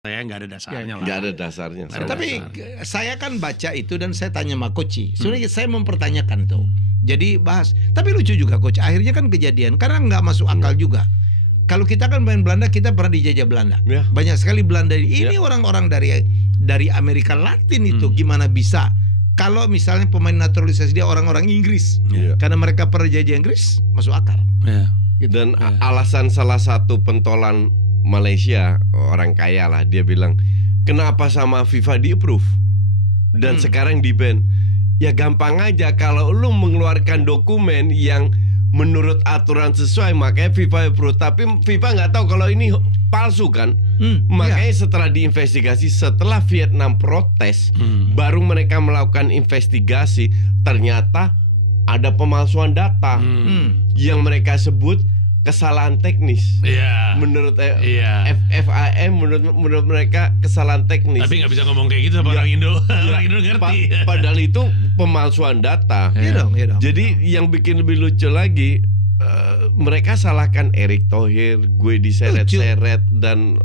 Saya nggak ada dasarnya lah. Nggak ada dasarnya. Tapi saya kan baca itu dan saya tanya sama Coach. Sebenarnya saya mempertanyakan tuh. Jadi bahas. Tapi lucu juga Coach. Akhirnya kan kejadian karena nggak masuk akal juga. Kalau kita kan main Belanda, kita pernah dijajah Belanda. Ya. Banyak sekali Belanda ini orang-orang dari Amerika Latin itu gimana bisa? Kalau misalnya pemain naturalisasi dia orang-orang Inggris, karena mereka pernah jajah Inggris, masuk akal. Gitu. Dan alasan salah satu pentolan Malaysia, orang kaya lah, dia bilang kenapa sama FIFA di approve dan sekarang di ban? Ya gampang aja, kalau lu mengeluarkan dokumen yang menurut aturan sesuai makanya FIFA approve, tapi FIFA nggak tahu kalau ini palsu kan. Makanya setelah diinvestigasi, setelah Vietnam protes, baru mereka melakukan investigasi, ternyata ada pemalsuan data yang mereka sebut kesalahan teknis. Menurut FIM, menurut mereka kesalahan teknis. Tapi nggak bisa ngomong kayak gitu sama orang Indo. Orang Indo ngerti. Padahal itu pemalsuan data. Jadi yang bikin lebih lucu lagi, mereka salahkan Erick Thohir, gue diseret-seret dan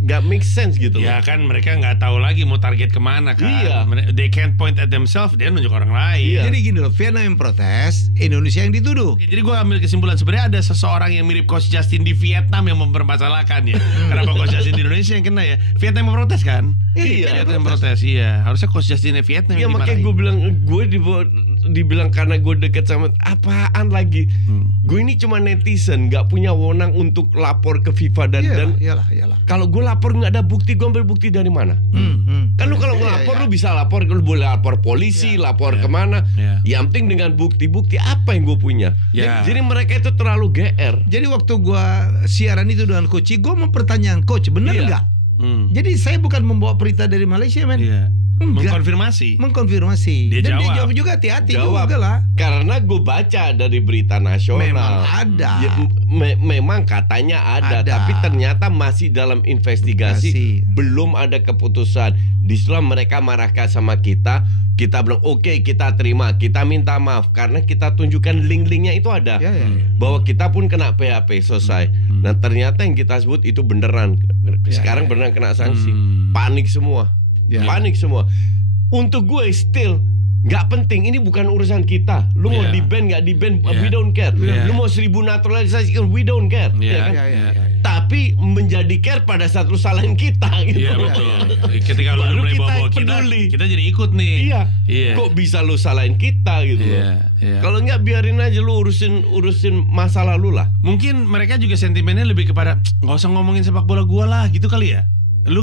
nggak make sense gitu. Ya kan mereka nggak tahu lagi mau target kemana kan. They can't point at themselves, dia nunjuk orang lain. Jadi gini loh, Vietnam yang protes, Indonesia yang dituduh. Jadi gue ambil kesimpulan sebenarnya ada seseorang yang mirip Coach Justin di Vietnam yang mempermasalahkan ya. Kenapa Coach Justin di Indonesia yang kena ya? Vietnam yang protes kan? Vietnam yang protes. Iya. Harusnya Coach Justin di Vietnam yang dimarahin. Makanya gue bilang, gue dibilang karena gue deket sama apaan lagi. Gue ini cuma netizen, nggak punya wewenang untuk lapor ke FIFA dan iyalah. Kalau gue lapor nggak ada bukti, gue ambil bukti dari mana? Kan lu kalau ngelapor lu bisa lapor, lu boleh lapor polisi, lapor kemana. Yang penting dengan bukti apa yang gue punya. Jadi mereka itu terlalu GR. Jadi waktu gue siaran itu dengan Coach, gue mempertanyakan Coach, bener nggak? Jadi saya bukan membawa berita dari Malaysia, men. Mengkonfirmasi. Dan dia jawab juga, hati-hati juga lah. Karena gue baca dari berita nasional. Memang ada. Memang katanya ada, tapi ternyata masih dalam investigasi. Belum ada keputusan. Di setelah mereka marahkan sama kita bilang oke, kita terima, kita minta maaf karena kita tunjukkan link-linknya itu ada. Bahwa kita pun kena PHP, selesai. Nah ternyata yang kita sebut itu beneran. Sekarang beneran kena sanksi. Panik semua. Panik semua. Untuk gue still nggak penting, ini bukan urusan kita. Lu mau di-ban nggak di-ban, we don't care. Lu mau 1000 naturalisasi, we don't care. Tapi menjadi care pada saat lu salahin kita gitu. Iya betul. Ketika lu mulai bawa kita jadi ikut nih. Kok bisa lu salahin kita gitu. Kalau nggak biarin aja lu urusin masa lalu lah. Mungkin mereka juga sentimennya lebih kepada nggak usah ngomongin sepak bola gua lah gitu kali ya.